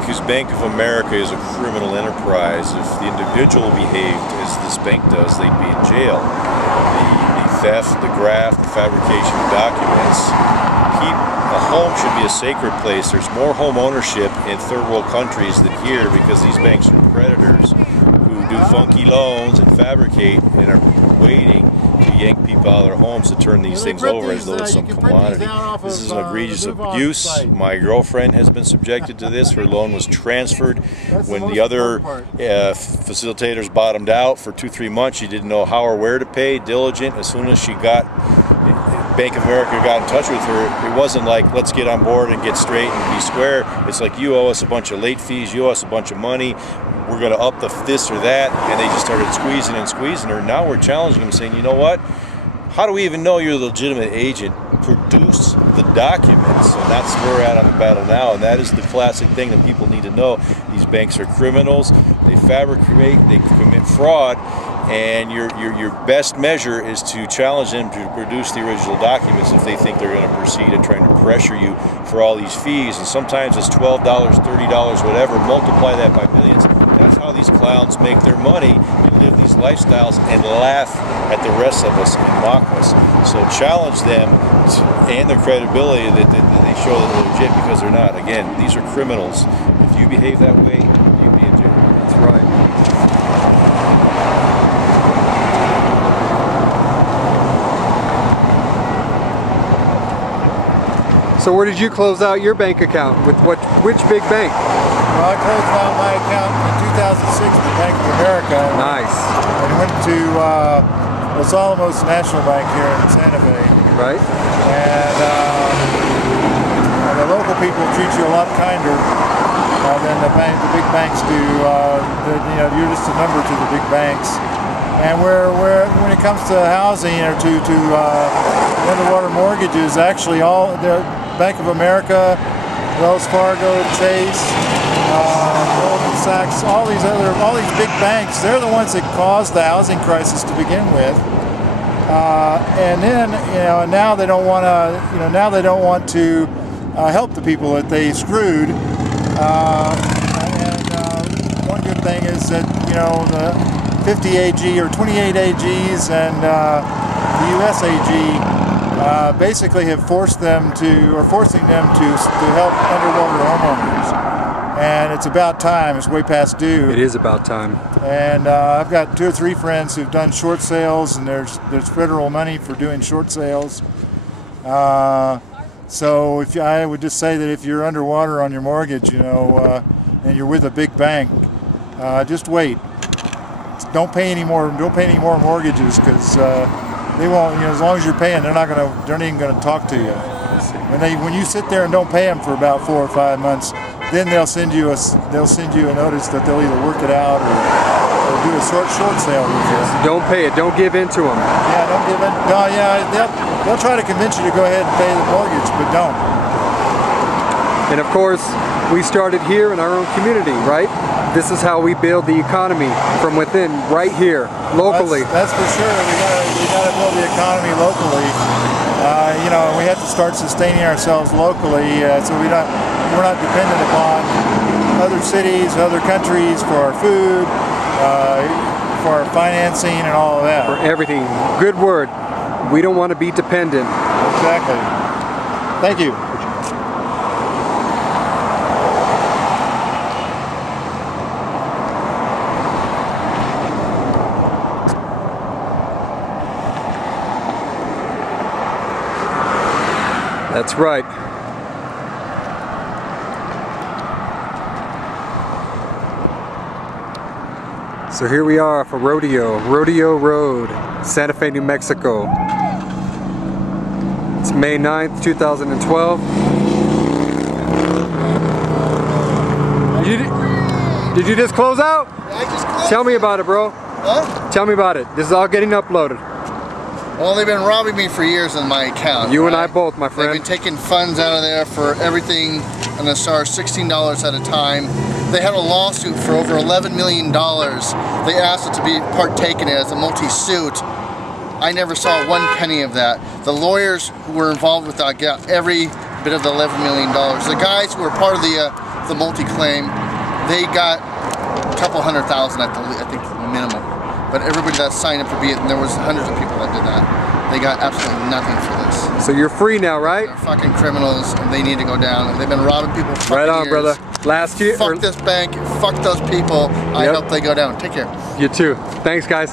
because Bank of America is a criminal enterprise. If the individual behaved as this bank does, they'd be in jail. The theft, the graft, the fabrication of documents. A home should be a sacred place. There's more home ownership in third world countries than here because these banks are predators who do funky loans and fabricate and are waiting to yank people out of their homes to turn these things over as though it's some commodity. This is an egregious abuse. My girlfriend has been subjected to this. Her loan was transferred when the other facilitators bottomed out for 2-3 months. She didn't know how or where to pay. Diligent. As soon as she got Bank of America got in touch with her, it wasn't like, let's get on board and get straight and be square. It's like, you owe us a bunch of late fees, you owe us a bunch of money, we're going to up the this or that, and they just started squeezing and squeezing her. Now we're challenging them, saying, you know what, how do we even know you're the legitimate agent? Produce the documents. And that's where we're at on the battle now, and that is the classic thing that people need to know. These banks are criminals, they fabricate, they commit fraud, and your best measure is to challenge them to produce the original documents if they think they're going to proceed and trying to pressure you for all these fees. And sometimes it's $12, $30, whatever. Multiply that by millions. That's how these clowns make their money. They live these lifestyles and laugh at the rest of us and mock us. So challenge them and their credibility that they show that they're legit, because they're not. Again, these are criminals. If you behave that way, you'll be in jail. That's right. So where did you close out your bank account? With which big bank? Well, I closed out my account in 2006 with Bank of America. Nice. And went to Los Alamos National Bank here in Santa Fe. Right. And the local people treat you a lot kinder than the big banks do. You're just a number to the big banks. And when it comes to housing or to underwater mortgages, actually all the Bank of America, Wells Fargo, Chase, Goldman Sachs, all these big banks, they're the ones that caused the housing crisis to begin with. And then now they don't want to help the people that they screwed. One good thing is that the 50 AG or 28 AGs and the US AG basically have forcing them to help underwater homeowners, and it's about time. It's way past due. It is about time. And I've got 2 or 3 friends who've done short sales, and there's federal money for doing short sales. So I would just say that if you're underwater on your mortgage, and you're with a big bank, just wait. Don't pay any more mortgages, because they won't. As long as you're paying, they're not even gonna talk to you. When you sit there and don't pay them for about 4 or 5 months, then they'll send you a notice that they'll either work it out or do a short sale with you. Don't pay it. Don't give in to them. Yeah, don't give in. No, yeah, they'll try to convince you to go ahead and pay the mortgage, but don't. And of course, we started here in our own community, right? This is how we build the economy from within, right here, locally. That's for sure. We got to build the economy locally. We have to start sustaining ourselves locally, so we're not dependent upon other cities, other countries for our food, for our financing, and all of that. For everything. Good word. We don't want to be dependent. Exactly. Thank you. That's right. So here we are for Rodeo Road, Santa Fe, New Mexico. It's May 9th, 2012. Did you just close out? Yeah, I just closed. Tell me about it, bro. Huh? Tell me about it. This is all getting uploaded. Well, they've been robbing me for years on my account. You and I both, my friend. They've been taking funds out of there for everything, and they start $16 at a time. They had a lawsuit for over $11 million. They asked it to be partaken as a multi-suit. I never saw 1 penny of that. The lawyers who were involved with that got every bit of the $11 million. The guys who were part of the the multi-claim, they got a couple $100,000 at the, I think, minimum. But everybody that signed up to be it, and there was hundreds of people that did that, they got absolutely nothing for this. So you're free now, right? They're fucking criminals, and they need to go down. They've been robbing people for Right on, years. brother. Last year. Fuck this bank. Fuck those people. I hope they go down. Take care. You too. Thanks, guys.